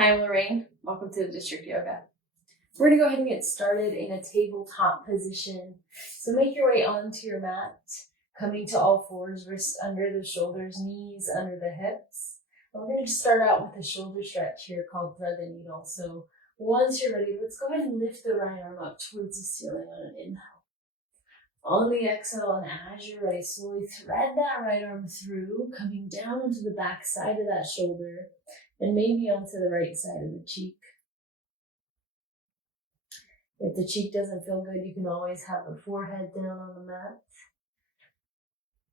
Hi, I'm Lorraine. Welcome to the District Yoga. We're going to go ahead and get started in a tabletop position. So make your way onto your mat, coming to all fours, wrists under the shoulders, knees under the hips. And we're going to start out with a shoulder stretch here called thread the needle. So once you're ready, let's go ahead and lift the right arm up towards the ceiling on an inhale. On the exhale, and as you're ready, slowly thread that right arm through, coming down into the back side of that shoulder, and maybe onto the right side of the cheek. If the cheek doesn't feel good, you can always have the forehead down on the mat.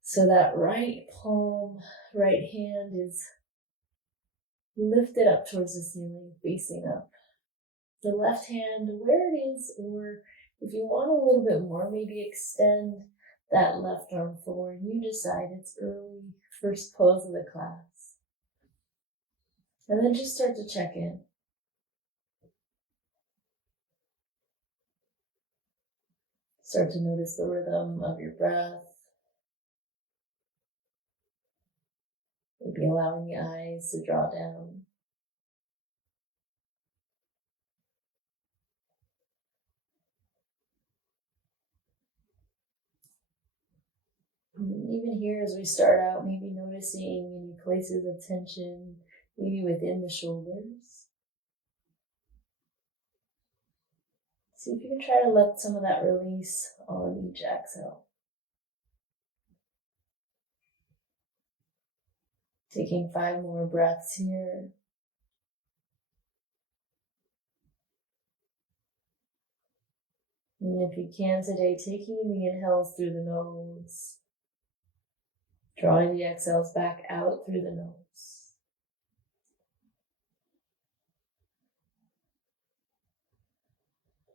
So that right palm, right hand is lifted up towards the ceiling, facing up. The left hand where it is, or if you want a little bit more, maybe extend that left arm forward. You decide. It's early, first pose of the class. And then just start to check in. Start to notice the rhythm of your breath. Maybe allowing the eyes to draw down. And even here as we start out, maybe noticing any places of tension, maybe within the shoulders. See if you can try to let some of that release on each exhale. Taking 5 more breaths here. And if you can today, taking the inhales through the nose, drawing the exhales back out through the nose.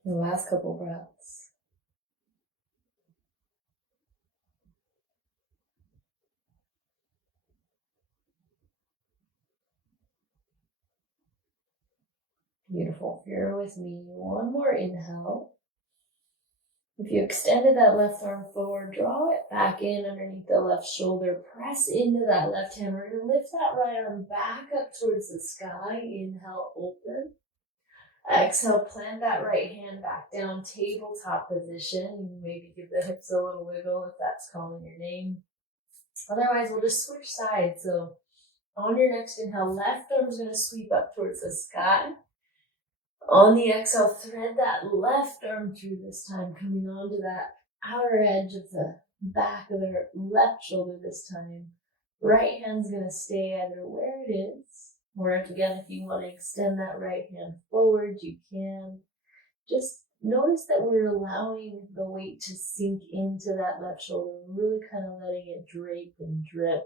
The last couple breaths. Beautiful. If you're with me, one more inhale. If you extended that left arm forward, draw it back in underneath the left shoulder. Press into that left hand. We're going to lift that right arm back up towards the sky. Inhale, open. Exhale, plant that right hand back down, tabletop position. Maybe give the hips a little wiggle if that's calling your name. Otherwise, we'll just switch sides. So on your next inhale, left arm is going to sweep up towards the sky. On the exhale, thread that left arm through this time, coming onto that outer edge of the back of the left shoulder this time. Right hand's going to stay either where it is, or again, if you want to extend that right hand forward, you can. Just notice that we're allowing the weight to sink into that left shoulder, really kind of letting it drape and drip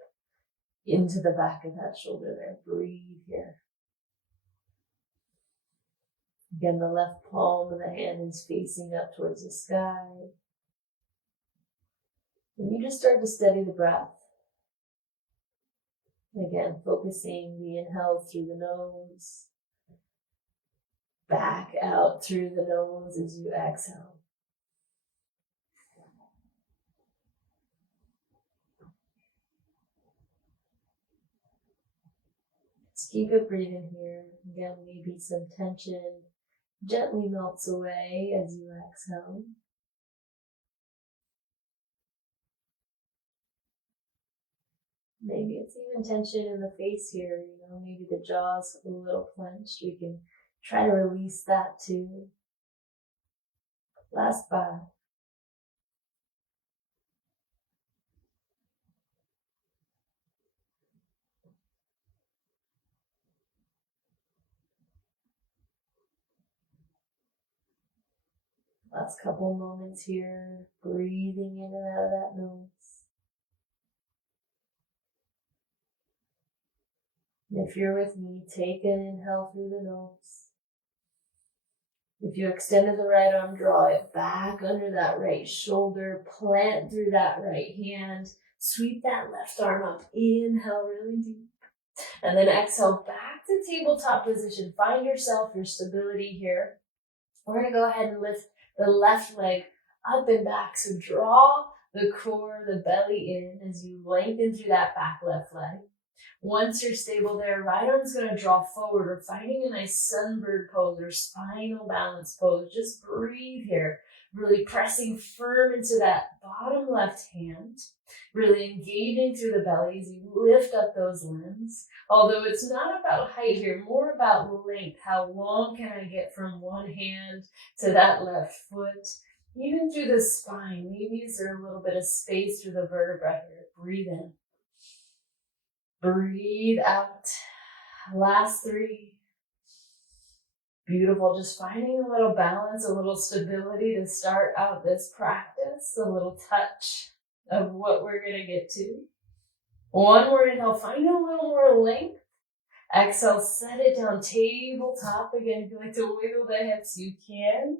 into the back of that shoulder there. Breathe here. Again, the left palm of the hand is facing up towards the sky. And you just start to steady the breath. And again, focusing the inhale through the nose. Back out through the nose as you exhale. Just keep it breathing here. Again, maybe some tension gently melts away as you exhale. Maybe it's even tension in the face here, maybe the jaw's a little clenched. We can try to release that too. Last 5. Last couple moments here, breathing in and out of that nose. And if you're with me, take an inhale through the nose. If you extended the right arm, draw it back under that right shoulder, plant through that right hand, sweep that left arm up, inhale really deep. And then exhale back to tabletop position. Find yourself, your stability here. We're going to go ahead and lift the left leg up and back. So draw the core, the belly in as you lengthen through that back left leg. Once you're stable there, right arm's going to draw forward. We're finding a nice sunbird pose or spinal balance pose. Just breathe here. Really pressing firm into that bottom left hand. Really engaging through the belly as you lift up those limbs. Although it's not about height here, more about length. How long can I get from one hand to that left foot? Even through the spine. Maybe is there a little bit of space through the vertebra here? Breathe in. Breathe out. Last 3. Beautiful. Just finding a little balance, a little stability to start out this practice. A little touch of what we're going to get to. One more inhale. Find a little more length. Exhale. Set it down. Tabletop. Again, if you like to wiggle the hips, you can.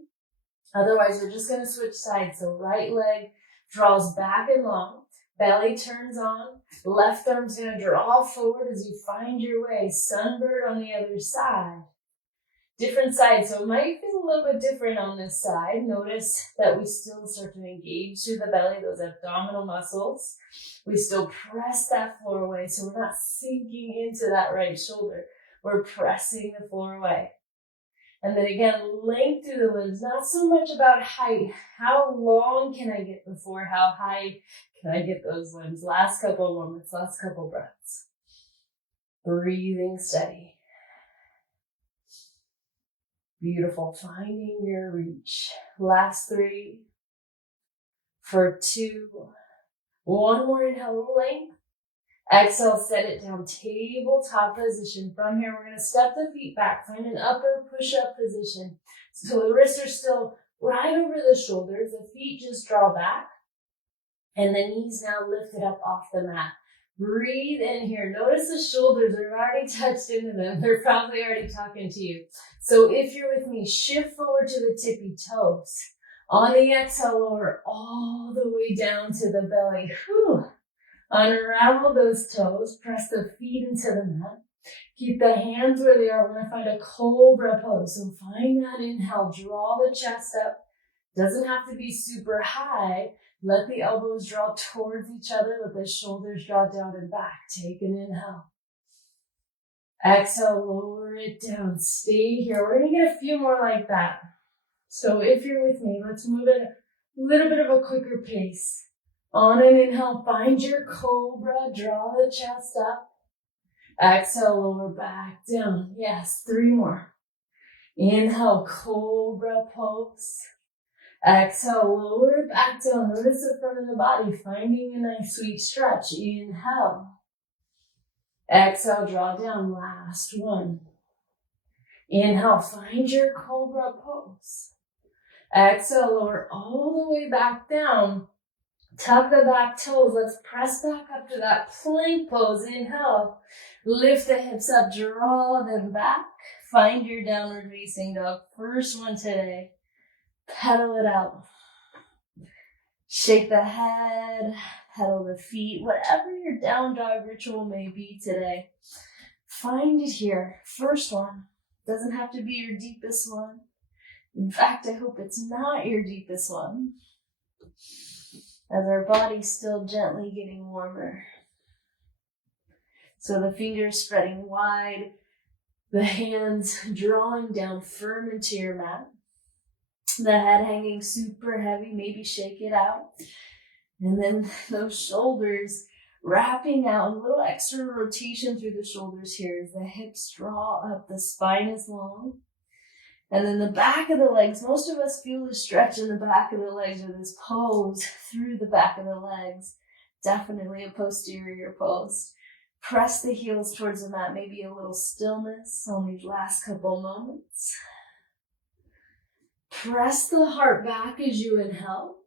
Otherwise, we're just going to switch sides. So right leg draws back and long. Belly turns on. Left arm's going to draw forward as you find your way. Sunbird on the other side. Different side. So it might feel a little bit different on this side. Notice that we still start to engage through the belly, those abdominal muscles. We still press that floor away. So we're not sinking into that right shoulder. We're pressing the floor away. And then again, length through the limbs, not so much about height. How long can I get before how high can I get those limbs? Last couple of moments, last couple breaths. Breathing steady. Beautiful. Finding your reach. Last 3. For 2. One more inhale, length. Exhale, set it down, tabletop position. From here, we're going to step the feet back, find an upper push-up position. So the wrists are still right over the shoulders, the feet just draw back, and the knees now lifted up off the mat. Breathe in here. Notice the shoulders are already touched into them. They're probably already talking to you. So if you're with me, shift forward to the tippy toes. On the exhale, lower all the way down to the belly. Whew. Unravel those toes, press the feet into the mat. Keep the hands where they are. We're going to find a cobra pose. So find that inhale, draw the chest up. Doesn't have to be super high. Let the elbows draw towards each other. Let the shoulders draw down and back. Take an inhale. Exhale, lower it down. Stay here. We're going to get a few more like that. So if you're with me, let's move at a little bit of a quicker pace. On an inhale, find your cobra, draw the chest up. Exhale, lower back down. Yes, 3 more. Inhale, cobra pose. Exhale, lower it back down. Notice the front of the body, finding a nice sweet stretch. Inhale. Exhale, draw down. Last 1. Inhale, find your cobra pose. Exhale, lower all the way back down. Tuck the back toes. Let's press back up to that plank pose. Inhale. Lift the hips up. Draw them back. Find your downward facing dog. First one today. Pedal it out. Shake the head. Pedal the feet. Whatever your down dog ritual may be today. Find it here. First one. Doesn't have to be your deepest one. In fact, I hope it's not your deepest one. As our body's still gently getting warmer. So the fingers spreading wide, the hands drawing down firm into your mat. The head hanging super heavy, maybe shake it out. And then those shoulders wrapping out, a little extra rotation through the shoulders here as the hips draw up, the spine is long. And then the back of the legs, most of us feel the stretch in the back of the legs or this pose through the back of the legs. Definitely a posterior pose. Press the heels towards the mat, maybe a little stillness on these last couple moments. Press the heart back as you inhale.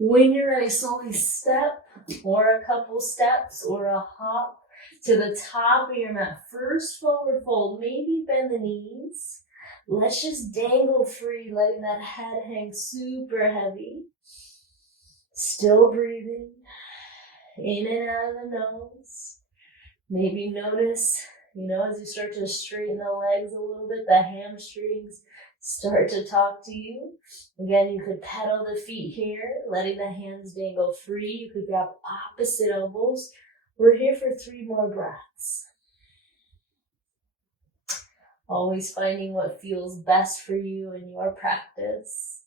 When you're ready, slowly step or a couple steps or a hop to the top of your mat. First forward fold, maybe bend the knees. Let's just dangle free, letting that head hang super heavy. Still breathing in and out of the nose. Maybe notice, as you start to straighten the legs a little bit, the hamstrings start to talk to you. Again, you could pedal the feet here, letting the hands dangle free. You could grab opposite elbows We're here for 3 more breaths. Always finding what feels best for you in your practice.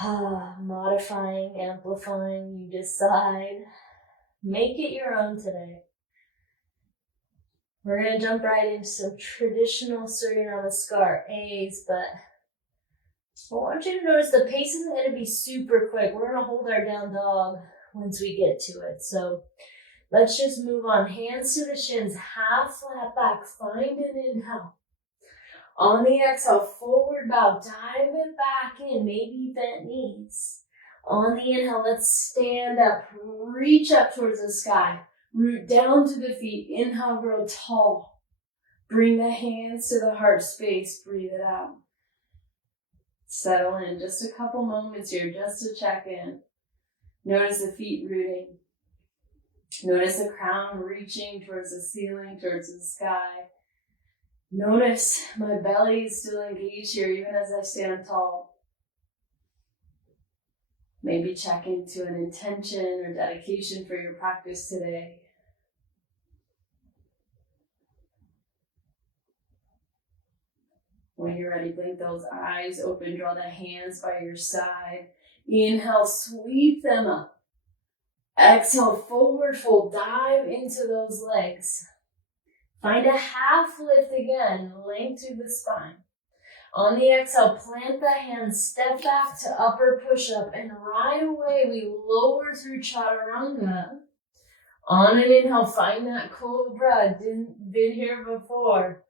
Modifying, amplifying, you decide. Make it your own today. We're going to jump right into some traditional Surya Namaskar A's, but I want you to notice the pace isn't going to be super quick. We're going to hold our down dog once we get to it. So let's just move on. Hands to the shins, half flat back. Find an inhale. On the exhale, forward bow. Dive it back in, maybe bent knees. On the inhale, let's stand up. Reach up towards the sky. Root down to the feet. Inhale, grow tall. Bring the hands to the heart space. Breathe it out. Settle in. Just a couple moments here just to check in. Notice the feet rooting. Notice the crown reaching towards the ceiling, towards the sky. Notice my belly is still engaged here even as I stand tall. Maybe check into an intention or dedication for your practice today. When you're ready, blink those eyes open, draw the hands by your side. Inhale, sweep them up. Exhale, forward fold, dive into those legs. Find a half lift again, length through the spine. On the exhale, plant the hands, step back to upper push-up, and right away we lower through chaturanga. On an inhale, find that cobra, been here before.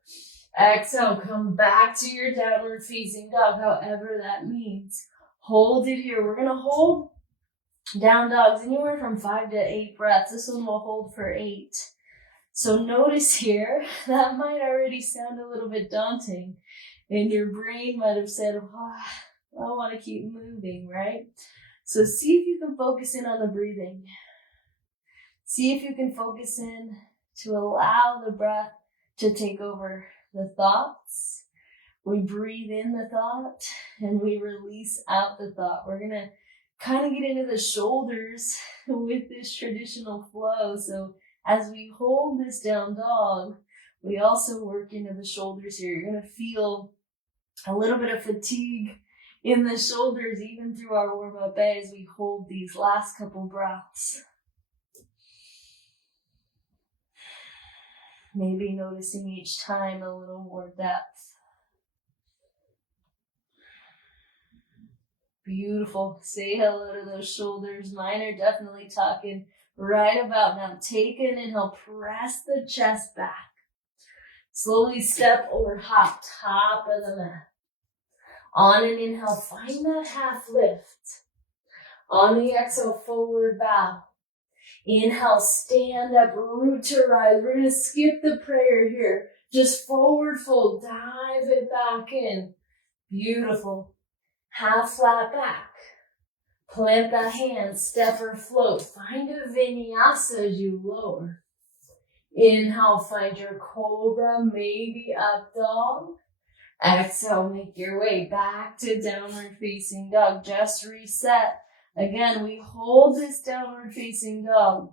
Exhale, come back to your downward facing dog, however that means. Hold it here. We're gonna hold down dogs anywhere from 5 to 8 breaths. This one will hold for 8. So notice here, that might already sound a little bit daunting. And your brain might have said, I want to keep moving, right? So see if you can focus in on the breathing. See if you can focus in to allow the breath to take over the thoughts. We breathe in the thought and we release out the thought. We're going to kind of get into the shoulders with this traditional flow. So as we hold this down dog, we also work into the shoulders here. You're going to feel a little bit of fatigue in the shoulders, even through our warm-up as we hold these last couple breaths. Maybe noticing each time a little more depth. Beautiful. Say hello to those shoulders. Mine are definitely talking right about now. Take an inhale, press the chest back. Slowly step or hop, top of the mat. On an inhale, find that half lift. On the exhale, forward bow. Inhale, stand up, root to rise. We're going to skip the prayer here. Just forward fold, dive it back in. Beautiful. Half flat back. Plant the hands, step or float. Find a vinyasa as you lower. Inhale, find your cobra, maybe up dog. Exhale, make your way back to downward facing dog. Just reset. Again, we hold this downward facing dog.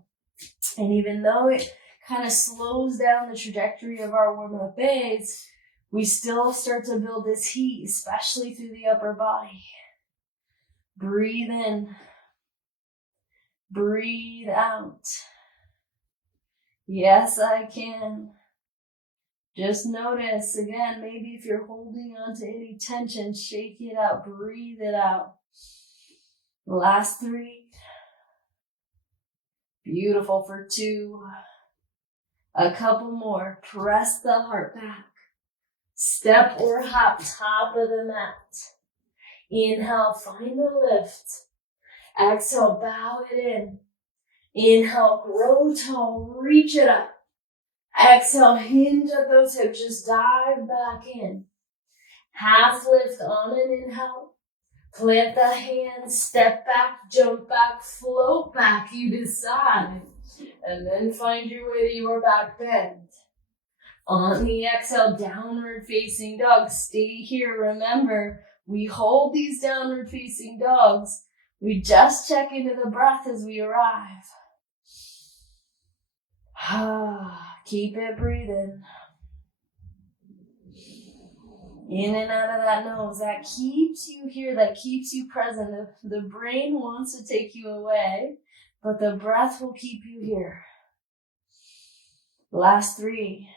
And even though it kind of slows down the trajectory of our warm-up A's, we still start to build this heat, especially through the upper body. Breathe in. Breathe out. Yes, I can. Just notice, again, maybe if you're holding on to any tension, shake it out, breathe it out. Last 3. Beautiful for 2. A couple more. Press the heart back. Step or hop, top of the mat. Inhale, find the lift. Exhale, bow it in. Inhale, grow tall, reach it up. Exhale, hinge at those hips, just dive back in. Half lift on an inhale. Plant the hands, step back, jump back, float back, you decide. And then find your way to your back bend. On the exhale, downward facing dog. Stay here. Remember, we hold these downward facing dogs. We just check into the breath as we arrive. Keep it breathing. In and out of that nose. That keeps you here. That keeps you present. The brain wants to take you away, but the breath will keep you here. Last 3.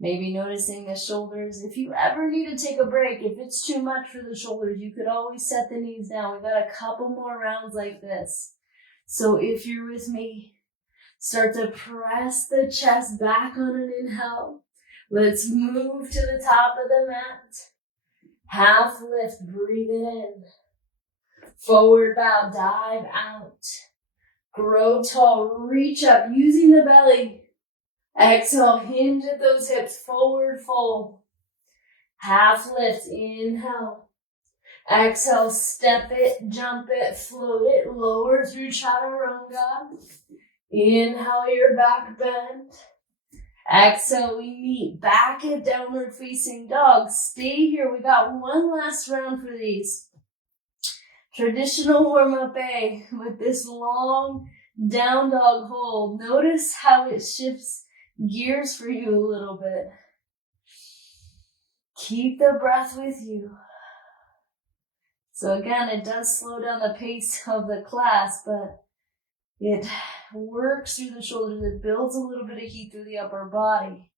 Maybe noticing the shoulders. If you ever need to take a break, if it's too much for the shoulders, you could always set the knees down. We've got a couple more rounds like this. So if you're with me, start to press the chest back on an inhale. Let's move to the top of the mat. Half lift, breathe it in. Forward bow, dive out. Grow tall, reach up using the belly. Exhale, hinge at those hips, forward fold. Half lift, inhale. Exhale, step it, jump it, float it, lower through chaturanga. Inhale your back bend. Exhale, we meet back at downward facing dog. Stay here. We got one last round for these. Traditional warm-up A with this long down dog hold. Notice how it shifts gears for you a little bit. Keep the breath with you. So again, it does slow down the pace of the class, but it works through the shoulders. It builds a little bit of heat through the upper body,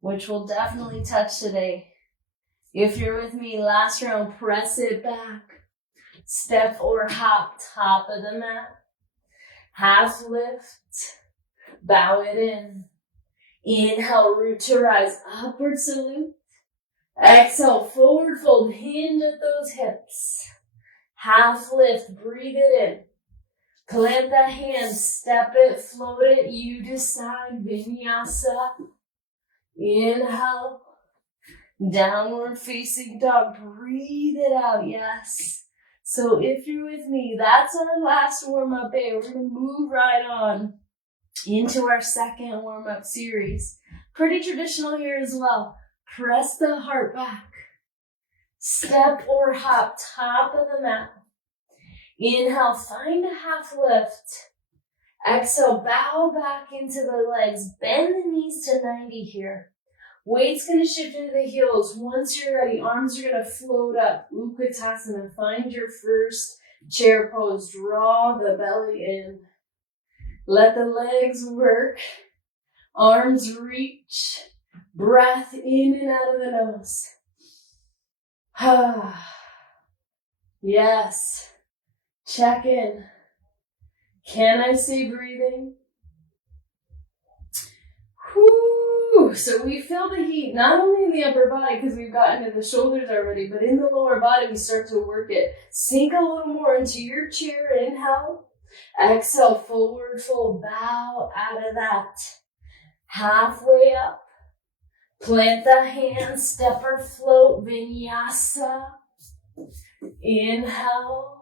which we'll definitely touch today. If you're with me, last round, press it back. Step or hop, top of the mat. Half lift, bow it in. Inhale, root to rise, upward salute. Exhale, forward fold, hinge at those hips. Half lift, breathe it in. Plant the hands, step it, float it, you decide, vinyasa. Inhale, downward facing dog, breathe it out, yes. So if you're with me, that's our last warm-up A. We're going to move right on into our second warm-up series. Pretty traditional here as well. Press the heart back. Step or hop, top of the mat. Inhale, find a half lift. Exhale, bow back into the legs. Bend the knees to 90 here. Weight's going to shift into the heels. Once you're ready, arms are going to float up. Utkatasana. Find your first chair pose. Draw the belly in. Let the legs work. Arms reach. Breath in and out of the nose. Yes. Check in. Can I stay breathing? Whew. So we feel the heat, not only in the upper body because we've gotten to the shoulders already, but in the lower body we start to work it. Sink a little more into your chair. Inhale. Exhale, forward fold. Bow out of that. Halfway up. Plant the hands, step or float, vinyasa. Inhale.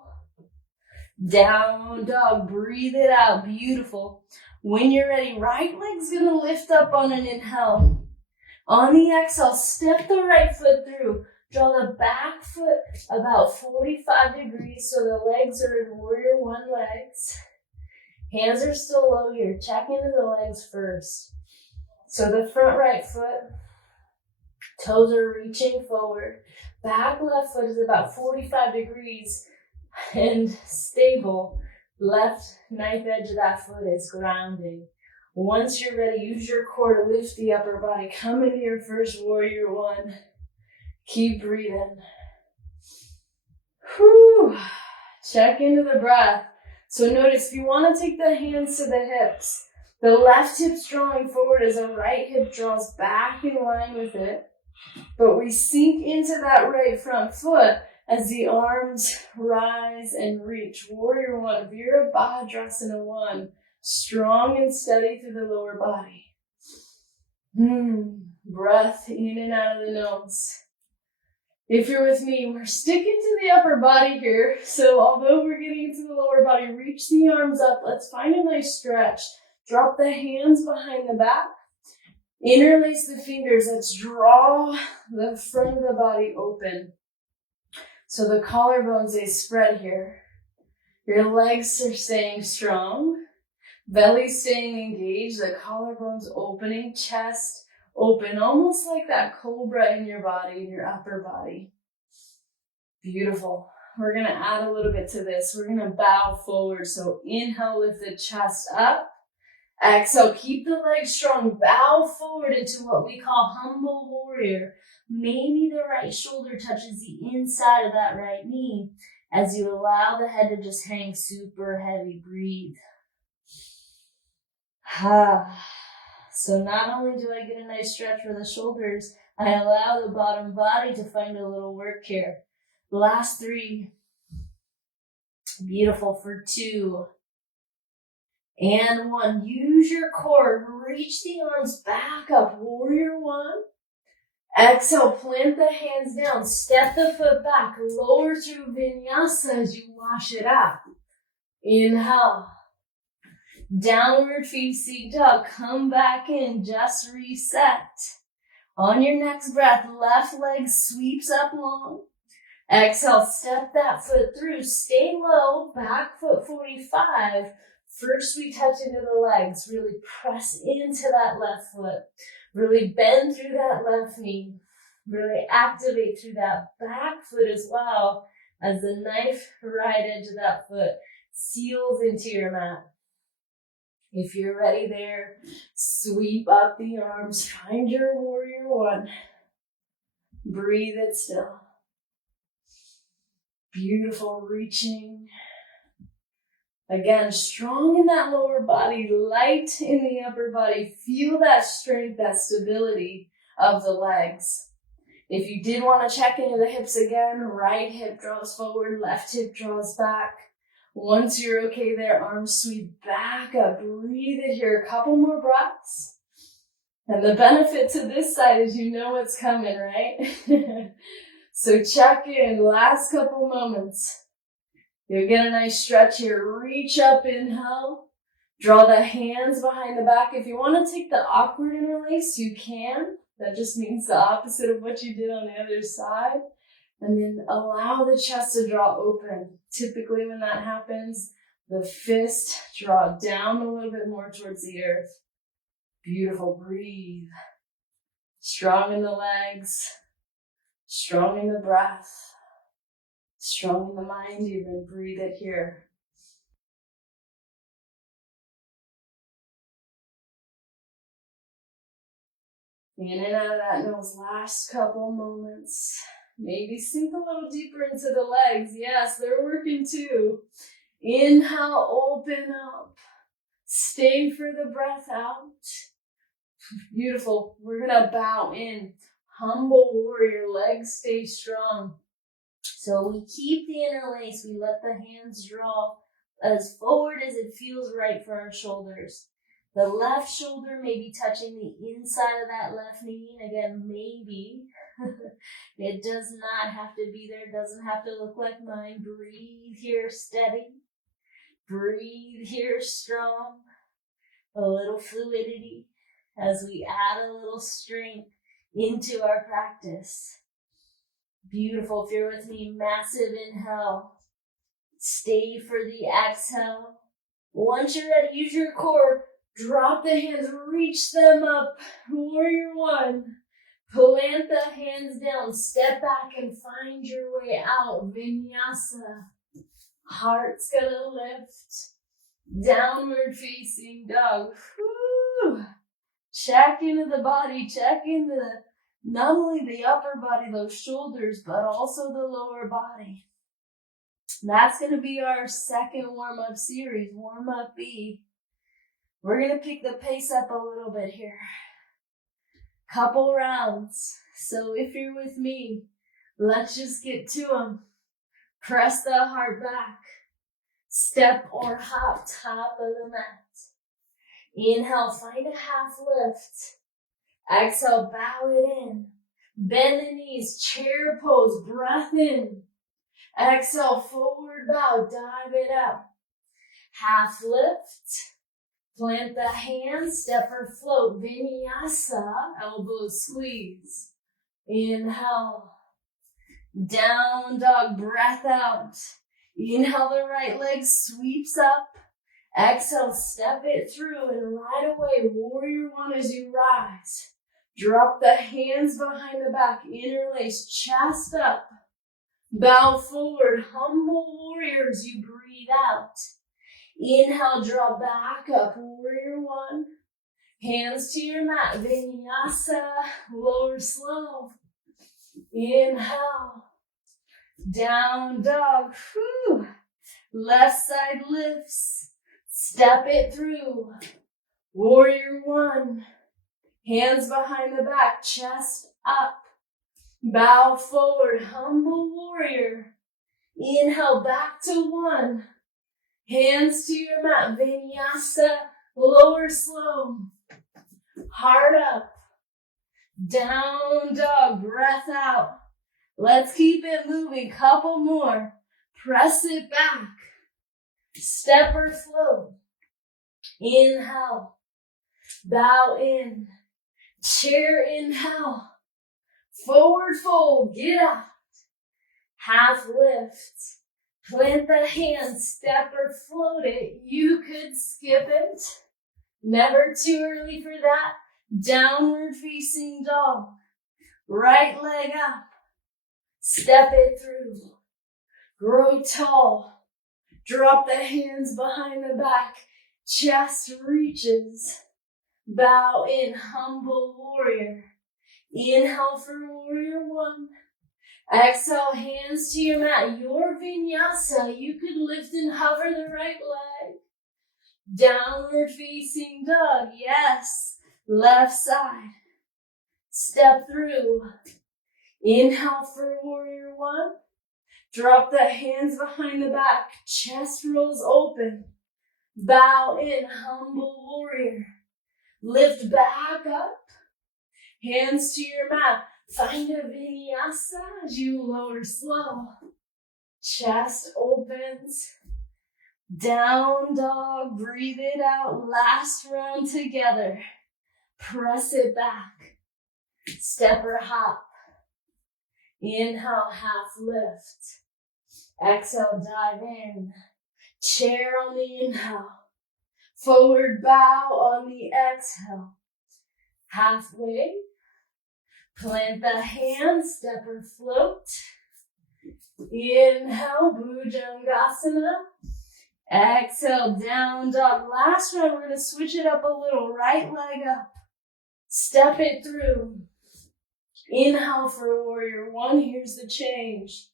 Down dog, breathe it out, beautiful. When you're ready, right leg's gonna lift up on an inhale. On the exhale, step the right foot through. Draw the back foot about 45 degrees so the legs are in warrior one legs. Hands are still low here. Check into the legs first. So the front right foot, toes are reaching forward. Back left foot is about 45 degrees and stable. Left knife edge of that foot is grounding. Once you're ready, use your core to lift the upper body. Come into your first warrior one. Keep breathing. Whew. Check into the breath. So notice if you want to take the hands to the hips, the left hip's drawing forward as the right hip draws back in line with it. But we sink into that right front foot as the arms rise and reach. Warrior one, Virabhadrasana one. Strong and steady through the lower body. Breath in and out of the nose. If you're with me, we're sticking to the upper body here. So although we're getting into the lower body, reach the arms up. Let's find a nice stretch. Drop the hands behind the back. Interlace the fingers. Let's draw the front of the body open. So the collarbones, they spread here. Your legs are staying strong. Belly staying engaged, the collarbones opening, chest open, almost like that cobra in your body, in your upper body. Beautiful. We're going to add a little bit to this. We're going to bow forward. So inhale, lift the chest up. Exhale, keep the legs strong. Bow forward into what we call humble warrior. Maybe the right shoulder touches the inside of that right knee as you allow the head to just hang super heavy. Breathe. So not only do I get a nice stretch for the shoulders, I allow the bottom body to find a little work here. Last 3. Beautiful for 2. And 1. Use your core. Reach the arms back up. Warrior 1. Exhale, plant the hands down. Step the foot back. Lower through vinyasa as you wash it out. Inhale. Downward facing dog. Come back in. Just reset. On your next breath, left leg sweeps up long. Exhale, step that foot through. Stay low. Back foot 45. First, we touch into the legs. Really press into that left foot. Really bend through that left knee. Really activate through that back foot as well as the knife right edge of that foot seals into your mat. If you're ready there, sweep up the arms. Find your warrior 1. Breathe it still. Beautiful, reaching. Again, strong in that lower body, light in the upper body. Feel that strength, that stability of the legs. If you did want to check into the hips again, right hip draws forward, left hip draws back. Once you're okay there, arms sweep back up. Breathe it here. A couple more breaths. And the benefit to this side is you know what's coming, right? So check in. Last couple moments. You'll get a nice stretch here. Reach up, inhale. Draw the hands behind the back. If you want to take the awkward interlace, you can. That just means the opposite of what you did on the other side. And then allow the chest to draw open. Typically when that happens, the fist draw down a little bit more towards the earth. Beautiful. Breathe. Strong in the legs. Strong in the breath. Strong in the mind even. Breathe it here. In and out of that nose. Last couple moments. Maybe sink a little deeper into the legs. Yes, they're working too. Inhale, open up. Stay for the breath out. Beautiful. We're going to bow in. Humble warrior. Legs stay strong. So we keep the interlace. We let the hands draw as forward as it feels right for our shoulders. The left shoulder may be touching the inside of that left knee. And again, maybe. It does not have to be there. It doesn't have to look like mine. Breathe here steady. Breathe here strong. A little fluidity as we add a little strength into our practice. Beautiful. If you're with me, massive inhale. Stay for the exhale. Once you're ready, use your core. Drop the hands, reach them up. Warrior 1. Plant the hands down. Step back and find your way out. Vinyasa. Heart's gonna lift. Downward facing dog. Woo. Check into the body. Check into not only the upper body, those shoulders, but also the lower body. That's going to be our second warm-up series, warm-up B. We're going to pick the pace up a little bit here. Couple rounds. So if you're with me, let's just get to them. Press the heart back. Step or hop top of the mat. Inhale, find a half lift. Exhale, bow it in. Bend the knees, chair pose, breath in. Exhale, forward bow, dive it up. Half lift. Plant the hands, step or float. Vinyasa, elbows squeeze. Inhale. Down dog, breath out. Inhale, the right leg sweeps up. Exhale, step it through, and right away, warrior one as you rise. Drop the hands behind the back, interlace, chest up. Bow forward, humble warrior as you breathe out. Inhale, draw back up, warrior one. Hands to your mat, vinyasa, lower slow. Inhale, down dog. Whew. Left side lifts, step it through. Warrior one, hands behind the back, chest up. Bow forward, humble warrior. Inhale, back to one. Hands to your mat, vinyasa, lower slow. Heart up, down dog, breath out. Let's keep it moving, couple more. Press it back, step or float. Inhale, bow in, chair inhale. Forward fold, get up. Half lift, plant the hands, step or float it. You could skip it. Never too early for that. Downward facing dog. Right leg up. Step it through. Grow tall. Drop the hands behind the back. Chest reaches. Bow in, humble warrior. Inhale for warrior one. Exhale, hands to your mat. Your vinyasa. You could lift and hover the right leg. Downward facing dog, yes. Left side. Step through. Inhale for warrior one. Drop the hands behind the back. Chest rolls open. Bow in, humble warrior. Lift back up. Hands to your mat. Find a vinyasa as you lower slow. Chest opens. Down dog, breathe it out. Last round together. Press it back. Step or hop. Inhale, half lift. Exhale, dive in. Chair on the inhale. Forward bow on the exhale. Halfway. Plant the hands, step or float. Inhale, Bhujangasana. Exhale, down dog. Last round, we're going to switch it up a little. Right leg up. Step it through. Inhale for warrior one. Here's the change.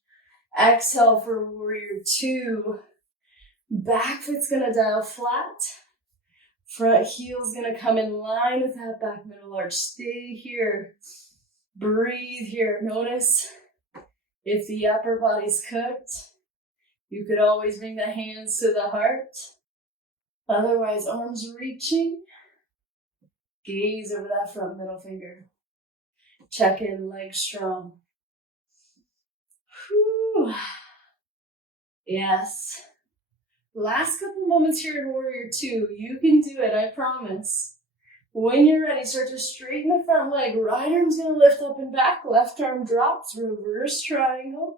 Exhale for warrior two. Back foot's going to dial flat. Front heel's going to come in line with that back middle arch. Stay here. Breathe here. Notice if the upper body's cooked. You could always bring the hands to the heart. Otherwise, arms reaching. Gaze over that front middle finger. Check in, legs strong. Whew. Yes. Last couple moments here in warrior two. You can do it, I promise. When you're ready, start to straighten the front leg. Right arm's going to lift up and back. Left arm drops. Reverse triangle.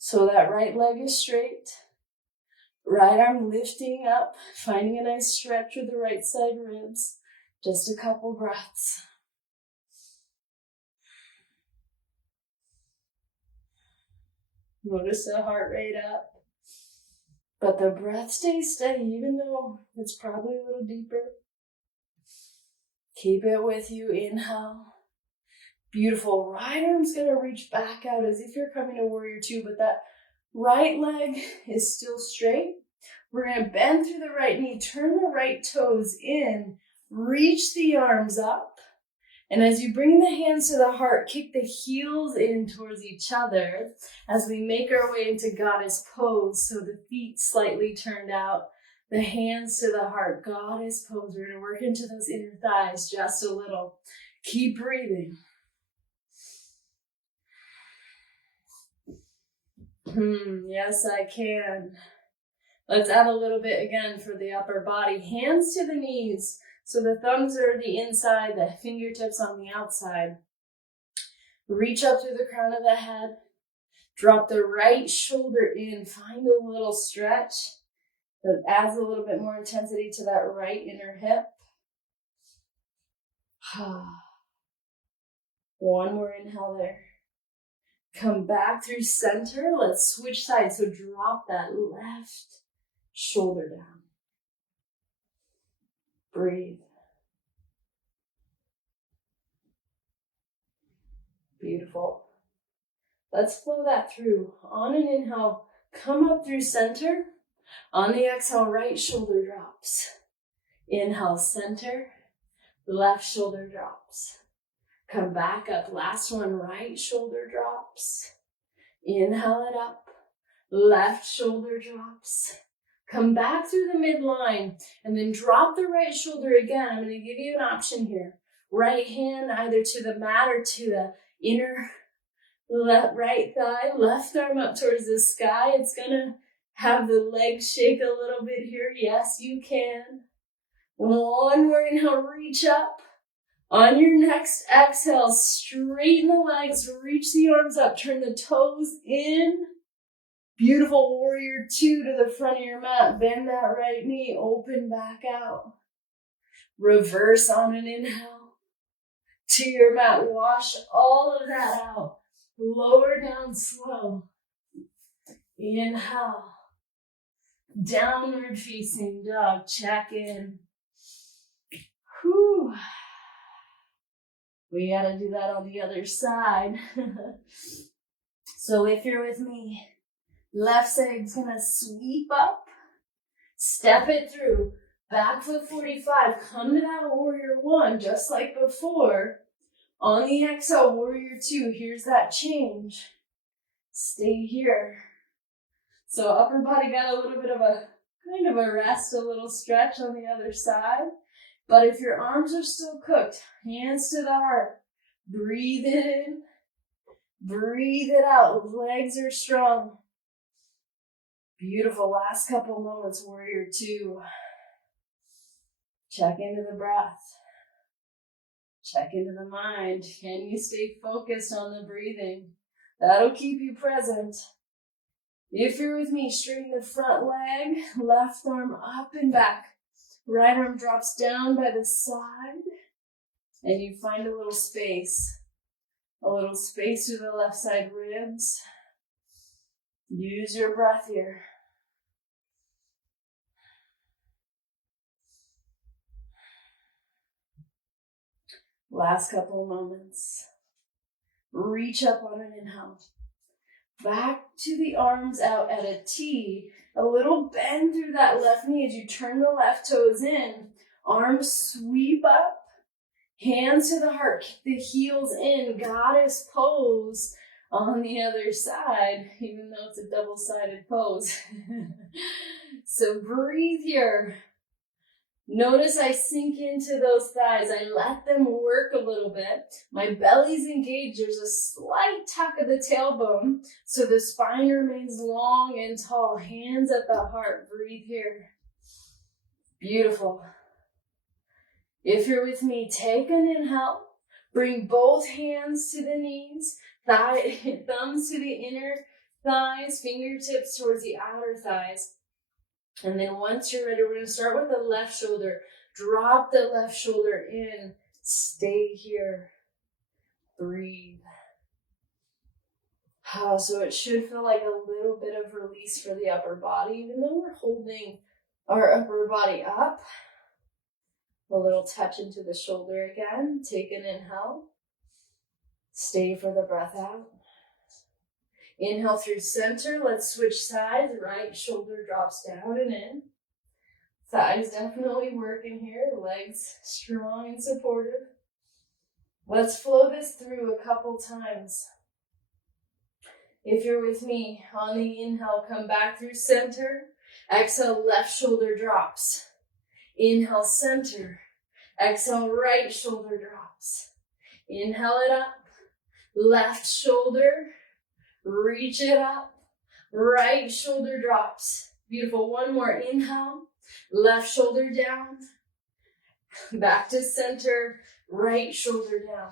So that right leg is straight. Right arm lifting up. Finding a nice stretch with the right side ribs. Just a couple breaths. Notice the heart rate up. But the breath stays steady, even though it's probably a little deeper. Keep it with you. Inhale. Beautiful. Right arm's going to reach back out as if you're coming to warrior two, but that right leg is still straight. We're going to bend through the right knee, turn the right toes in, reach the arms up. And as you bring the hands to the heart, kick the heels in towards each other as we make our way into goddess pose. So the feet slightly turned out, the hands to the heart, goddess pose. We're going to work into those inner thighs just a little. Keep breathing. Yes, I can. Let's add a little bit again for the upper body. Hands to the knees. So the thumbs are the inside, the fingertips on the outside. Reach up through the crown of the head. Drop the right shoulder in. Find a little stretch. That adds a little bit more intensity to that right inner hip. One more inhale there. Come back through center. Let's switch sides. So drop that left shoulder down. Breathe. Beautiful. Let's flow that through. On an inhale, come up through center. On the exhale, right shoulder drops. Inhale, center. Left shoulder drops. Come back up. Last one, right shoulder drops. Inhale it up. Left shoulder drops. Come back through the midline and then drop the right shoulder again. I'm going to give you an option here. Right hand either to the mat or to the inner right thigh. Left arm up towards the sky. It's going to have the legs shake a little bit here. Yes, you can. One more inhale, reach up. On your next exhale, straighten the legs, reach the arms up, turn the toes in. Beautiful warrior two to the front of your mat. Bend that right knee, open back out. Reverse on an inhale. To your mat, wash all of that out. Lower down slow. Inhale. Downward facing dog, check in. Whew. We gotta do that on the other side. So if you're with me, left side's gonna sweep up, step it through, back foot 45, come to that warrior one, just like before. On the exhale, warrior two, here's that change. Stay here. So upper body got a little bit of a, kind of a rest, a little stretch on the other side. But if your arms are still cooked, hands to the heart, breathe it in, breathe it out. Legs are strong. Beautiful. Last couple moments, warrior two. Check into the breath. Check into the mind. Can you stay focused on the breathing? That'll keep you present. If you're with me, straighten the front leg, left arm up and back. Right arm drops down by the side, and you find a little space through the left side ribs. Use your breath here. Last couple moments. Reach up on an inhale. Back to the arms out at a T. A little bend through that left knee as you turn the left toes in. Arms sweep up. Hands to the heart. Kick the heels in. Goddess pose on the other side, even though it's a double-sided pose. So breathe here. Notice I sink into those thighs. I let them work a little bit. My belly's engaged. There's a slight tuck of the tailbone, so the spine remains long and tall. Hands at the heart. Breathe here. Beautiful. If you're with me, take an inhale. Bring both hands to the knees. Thumbs to the inner thighs. Fingertips towards the outer thighs. And then once you're ready, we're going to start with the left shoulder. Drop the left shoulder in. Stay here. Breathe. So it should feel like a little bit of release for the upper body, even though we're holding our upper body up. A little touch into the shoulder again. Take an inhale. Stay for the breath out. Inhale through center. Let's switch sides. Right shoulder drops down and in. Thighs definitely working here. Legs strong and supportive. Let's flow this through a couple times. If you're with me, on the inhale, come back through center. Exhale, left shoulder drops. Inhale, center. Exhale, right shoulder drops. Inhale it up. Left shoulder. Reach it up. Right shoulder drops. Beautiful. One more. Inhale. Left shoulder down. Back to center. Right shoulder down.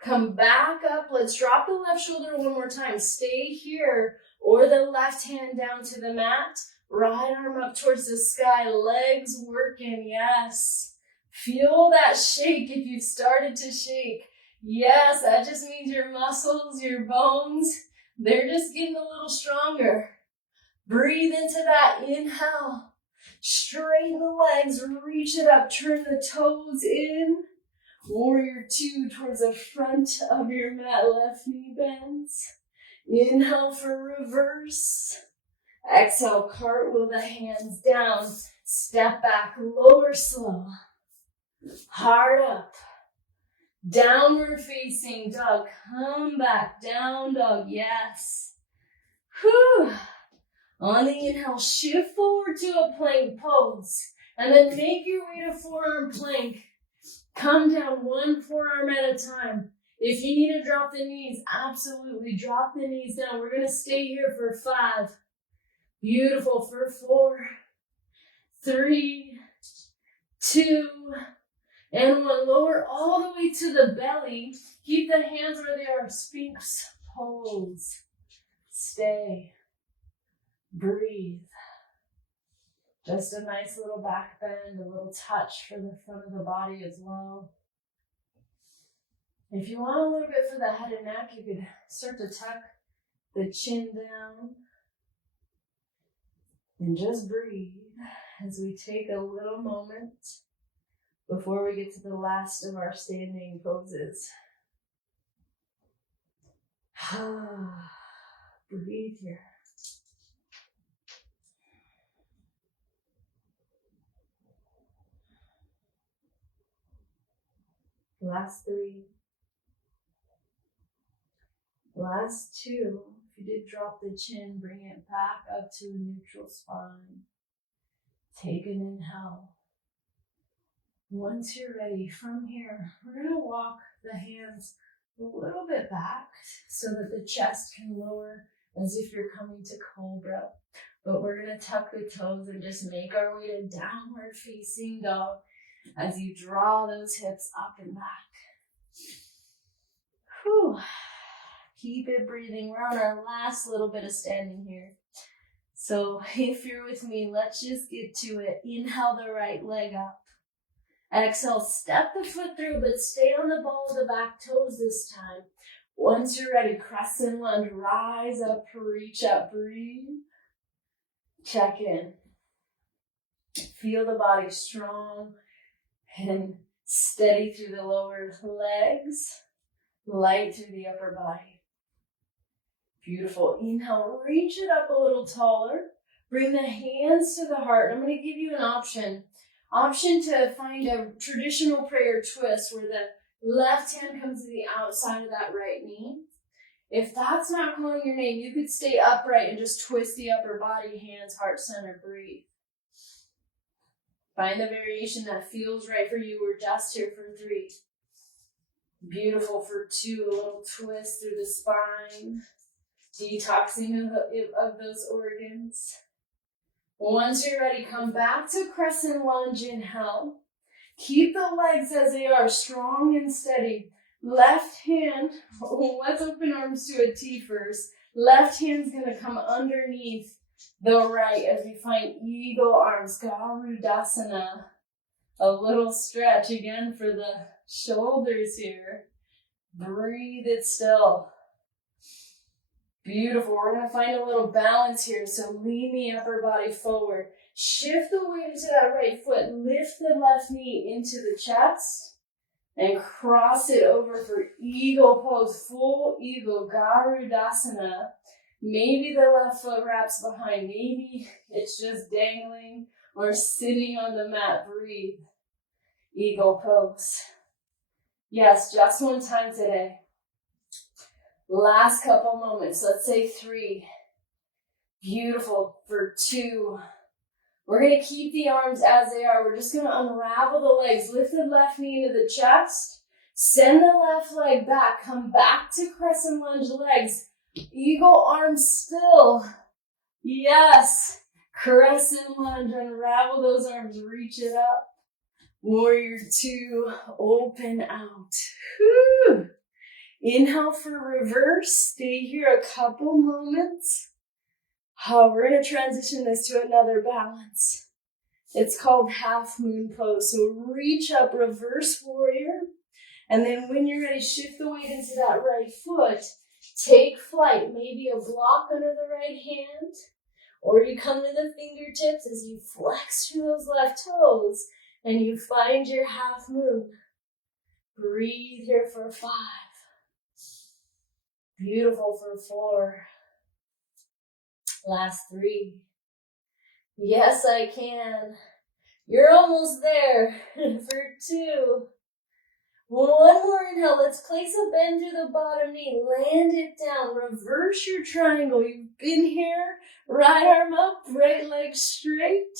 Come back up. Let's drop the left shoulder one more time. Stay here or the left hand down to the mat. Right arm up towards the sky, legs working, yes. Feel that shake if you've started to shake. Yes, that just means your muscles, your bones, they're just getting a little stronger. Breathe into that inhale. Straighten the legs, reach it up, turn the toes in. Warrior 2 towards the front of your mat, left knee bends. Inhale for reverse. Exhale, cartwheel the hands down. Step back, lower slow. Heart up. Downward facing dog. Come back, down dog, yes. Whew. On the inhale, shift forward to a plank pose. And then make your way to forearm plank. Come down one forearm at a time. If you need to drop the knees, absolutely drop the knees down. We're going to stay here for 5. Beautiful for 4, 3, 2, and 1. Lower all the way to the belly. Keep the hands where they are. Sphinx pose. Stay. Breathe. Just a nice little back bend, a little touch for the front of the body as well. If you want a little bit for the head and neck, you could start to tuck the chin down. And just breathe as we take a little moment before we get to the last of our standing poses. Breathe here. Last 3. Last 2. If you did drop the chin, bring it back up to a neutral spine. Take an inhale. Once you're ready, from here, we're going to walk the hands a little bit back so that the chest can lower as if you're coming to cobra. But we're going to tuck the toes and just make our way to downward facing dog as you draw those hips up and back. Whew. Keep it breathing. We're on our last little bit of standing here. So if you're with me, let's just get to it. Inhale the right leg up. Exhale, step the foot through, but stay on the ball of the back toes this time. Once you're ready, crescent lunge, rise up, reach up, breathe. Check in. Feel the body strong and steady through the lower legs, light through the upper body. Beautiful. Inhale, reach it up a little taller. Bring the hands to the heart. I'm going to give you an option. Option to find a traditional prayer twist where the left hand comes to the outside of that right knee. If that's not calling your name, you could stay upright and just twist the upper body, hands, heart center, breathe. Find the variation that feels right for you. We're just here for 3. Beautiful for 2, a little twist through the spine, detoxing of those organs. Once you're ready, come back to crescent lunge, inhale. Keep the legs as they are, strong and steady. Left hand, let's open arms to a T first. Left hand's gonna come underneath the right as we find eagle arms, Garudasana. A little stretch again for the shoulders here. Breathe it still. Beautiful. We're going to find a little balance here. So lean the upper body forward. Shift the weight to that right foot. Lift the left knee into the chest. And cross it over for eagle pose. Full eagle. Garudasana. Maybe the left foot wraps behind. Maybe it's just dangling or sitting on the mat. Breathe. Eagle pose. Yes, just one time today. Last couple moments. Let's say 3. Beautiful for 2. We're going to keep the arms as they are. We're just going to unravel the legs. Lift the left knee into the chest. Send the left leg back. Come back to crescent lunge legs. Eagle arms still. Yes. Crescent lunge. Unravel those arms. Reach it up. Warrior 2. Open out. Whew. Inhale for reverse. Stay here a couple moments. We're going to transition this to another balance. It's called half moon pose. So reach up, reverse warrior. And then when you're ready, shift the weight into that right foot. Take flight, maybe a block under the right hand, or you come to the fingertips as you flex through those left toes and you find your half moon. Breathe here for 5. Beautiful for 4. Last 3. Yes, I can. You're almost there for 2. One more inhale. Let's place a bend through the bottom knee. Land it down. Reverse your triangle. You've been here. Right arm up, right leg straight.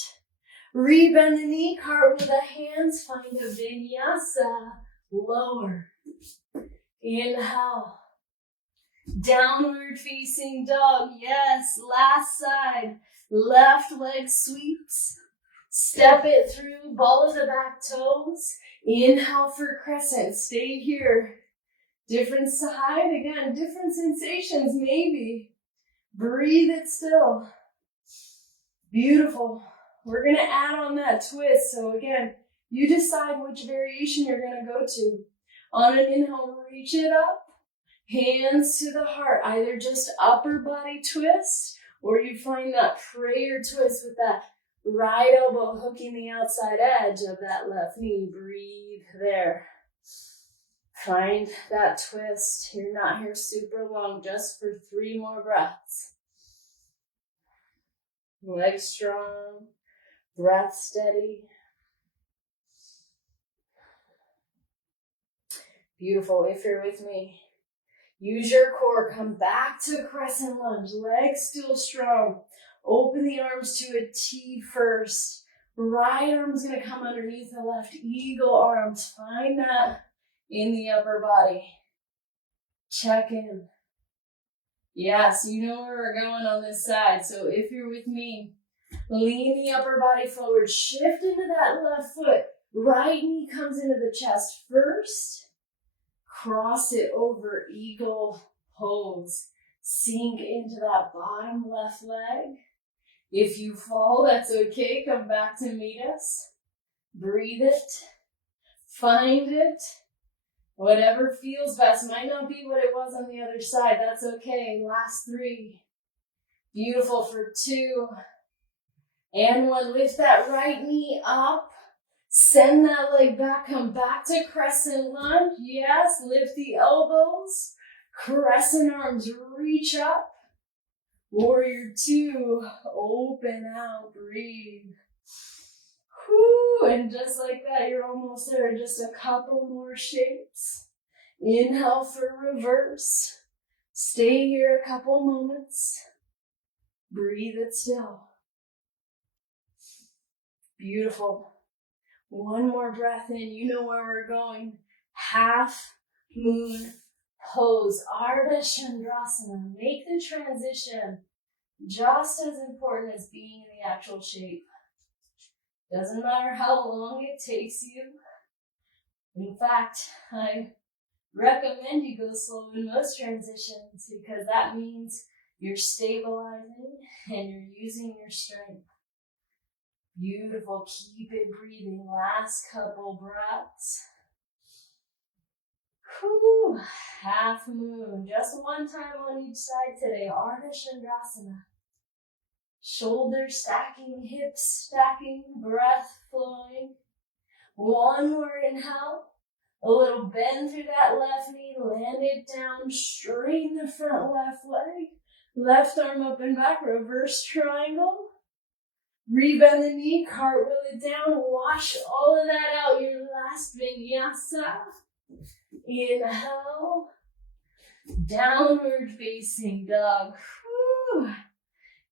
Rebend the knee, cartwheel the hands. Find a vinyasa. Lower. Inhale. Downward facing dog. Yes, last side. Left leg sweeps. Step it through, ball of the back toes. Inhale for crescent, stay here. Different side, again, different sensations maybe. Breathe it still. Beautiful. We're gonna add on that twist. So again, you decide which variation you're gonna go to. On an inhale, reach it up. Hands to the heart, either just upper body twist, or you find that prayer twist with that right elbow hooking the outside edge of that left knee. Breathe there. Find that twist. You're not here super long, just for 3 more breaths. Legs strong, breath steady. Beautiful. If you're with me, use your core. Come back to crescent lunge. Legs still strong. Open the arms to a T first. Right arm's going to come underneath the left. Eagle arms. Find that in the upper body. Check in. Yes, you know where we're going on this side. So if you're with me, lean the upper body forward. Shift into that left foot. Right knee comes into the chest first. Cross it over, eagle pose. Sink into that bottom left leg. If you fall, that's okay. Come back to meet us. Breathe it. Find it. Whatever feels best. Might not be what it was on the other side. That's okay. Last 3. Beautiful for 2. And 1. Lift that right knee up. Send that leg back. Come back to crescent lunge. Yes. Lift the elbows. Crescent arms. Reach up. Warrior 2, open out, breathe. Whew, and just like that, you're almost there. Just a couple more shapes. Inhale for reverse. Stay here a couple moments. Breathe it still. Beautiful. 1 more breath in. You know where we're going. Half moon pose, Ardha Chandrasana. Make the transition just as important as being in the actual shape. Doesn't matter how long it takes you. In fact, I recommend you go slow in most transitions because that means you're stabilizing and you're using your strength. Beautiful. Keep it breathing. Last couple breaths. Whew. Half moon. Just 1 time on each side today. Ardha Chandrasana. Shoulders stacking, hips stacking, breath flowing. 1 more inhale. A little bend through that left knee. Land it down. Straighten the front left leg. Left arm up and back. Reverse triangle. Rebend the knee. Cartwheel it down. Wash all of that out. Your last vinyasa. Inhale, downward facing dog. Whew.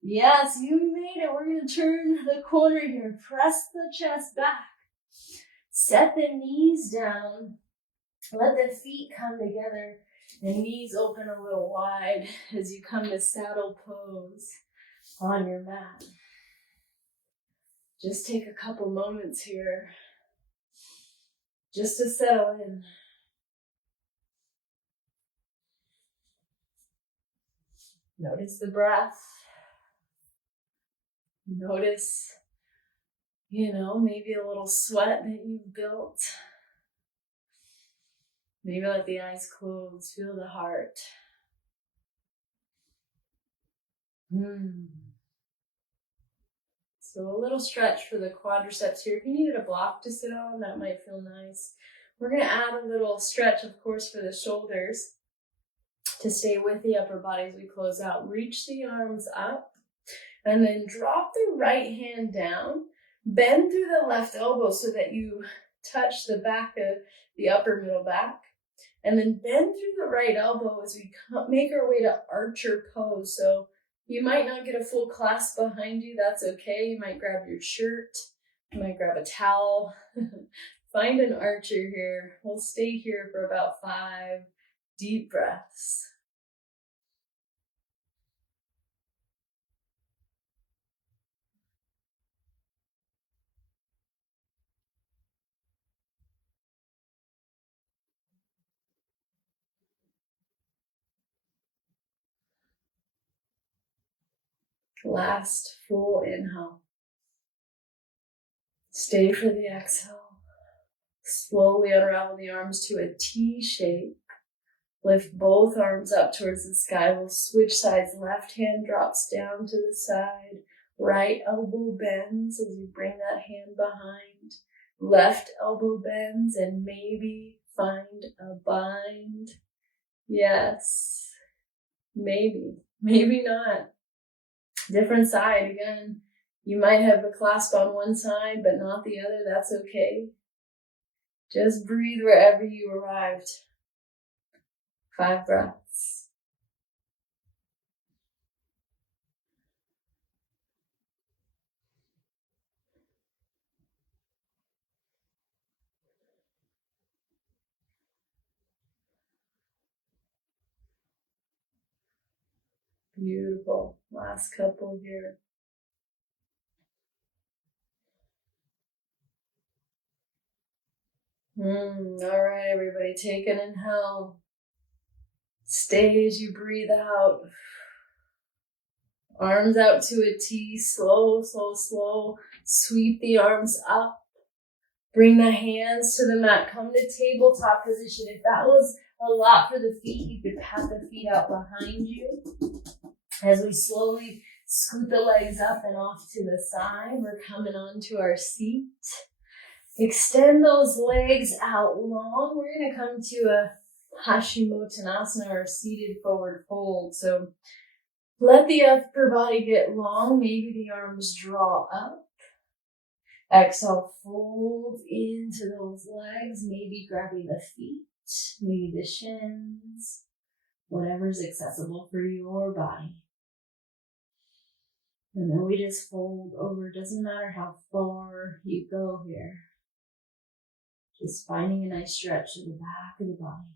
Yes, you made it. We're going to turn the corner here. Press the chest back. Set the knees down. Let the feet come together and knees open a little wide as you come to saddle pose on your mat. Just take a couple moments here just to settle in. Notice the breath. Notice, maybe a little sweat that you've built. Maybe let the eyes close, feel the heart. So a little stretch for the quadriceps here. If you needed a block to sit on, that might feel nice. We're going to add a little stretch, of course, for the shoulders to stay with the upper body as we close out. Reach the arms up and then drop the right hand down. Bend through the left elbow so that you touch the back of the upper middle back. And then bend through the right elbow as we make our way to archer pose. So you might not get a full clasp behind you. That's okay. You might grab your shirt. You might grab a towel. Find an archer here. We'll stay here for about 5 deep breaths. Last full inhale. Stay for the exhale. Slowly unravel the arms to a T shape. Lift both arms up towards the sky. We'll switch sides. Left hand drops down to the side. Right elbow bends as you bring that hand behind. Left elbow bends and maybe find a bind. Yes. Maybe not. Different side. Again, you might have a clasp on one side, but not the other. That's okay. Just breathe wherever you arrived. 5 breaths. Beautiful. Last couple here. All right, everybody, take an inhale. Stay as you breathe out. Arms out to a T. Slow, slow, slow. Sweep the arms up. Bring the hands to the mat. Come to tabletop position. If that was a lot for the feet, you could pat the feet out behind you. As we slowly scoot the legs up and off to the side, we're coming onto our seat. Extend those legs out long. We're going to come to a Hashimotonasana, or seated forward fold. So let the upper body get long. Maybe the arms draw up. Exhale, fold into those legs, maybe grabbing the feet, maybe the shins, whatever's accessible for your body. And then we just fold over. Doesn't matter how far you go here. Just finding a nice stretch to the back of the body.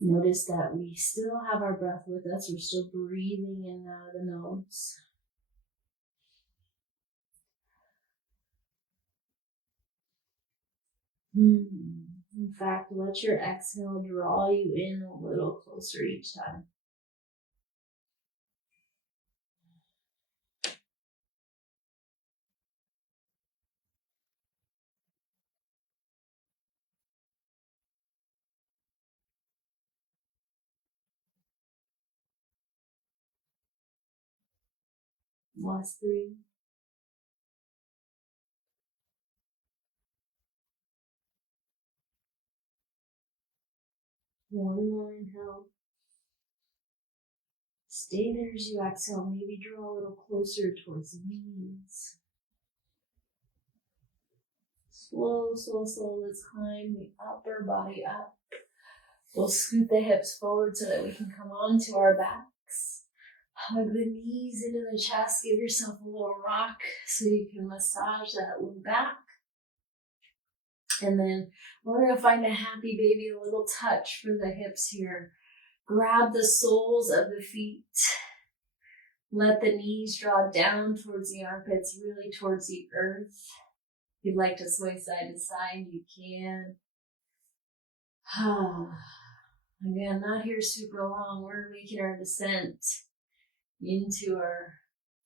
Notice that we still have our breath with us. We're still breathing in and out of the nose. In fact, let your exhale draw you in a little closer each time. Last 3. One more inhale. Stay there as you exhale. Maybe draw a little closer towards the knees. Slow, slow, slow. Let's climb the upper body up. We'll scoot the hips forward so that we can come onto our backs. Hug the knees into the chest. Give yourself a little rock so you can massage that low back. And then we're going to find a happy baby, a little touch for the hips here. Grab the soles of the feet. Let the knees draw down towards the armpits, really towards the earth. If you'd like to sway side to side, you can. Again, not here super long. We're making our descent. into our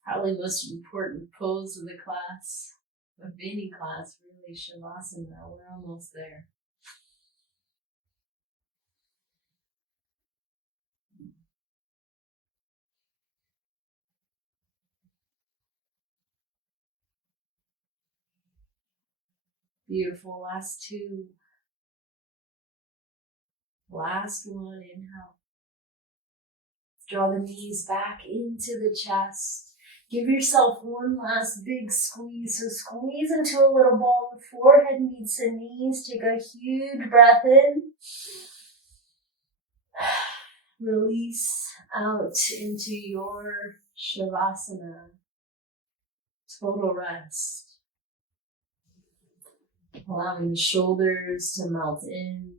probably most important pose of the class, of any class, really, Shavasana. We're almost there. Beautiful. Last two. Last one. Inhale. Draw the knees back into the chest. Give yourself one last big squeeze. So squeeze into a little ball. The forehead meets the knees. Take a huge breath in. Release out into your Shavasana. Total rest. Allowing the shoulders to melt in.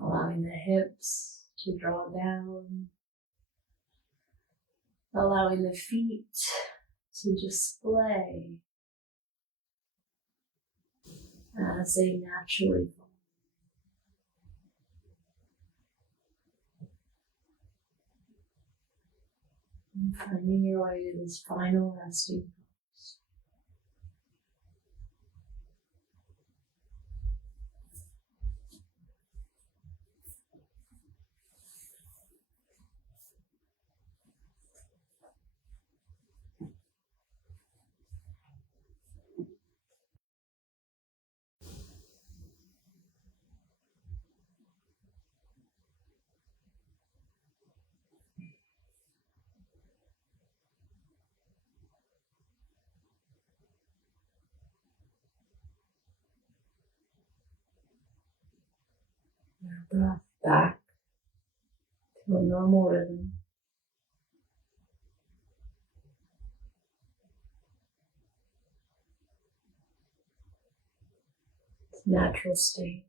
Allowing the hips to draw down. Allowing the feet to display as they naturally fall. And finding your way to this final resting pose. Breath back to a normal rhythm. It's a natural state.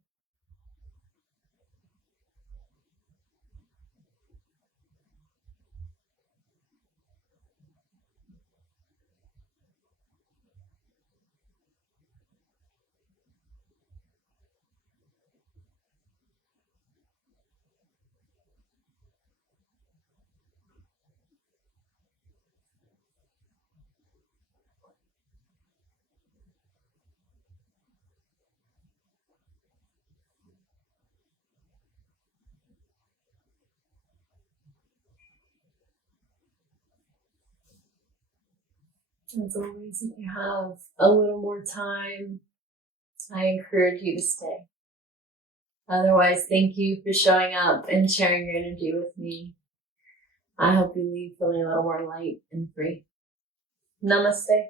As always, if you have a little more time, I encourage you to stay. Otherwise, thank you for showing up and sharing your energy with me. I hope you leave feeling a little more light and free. Namaste.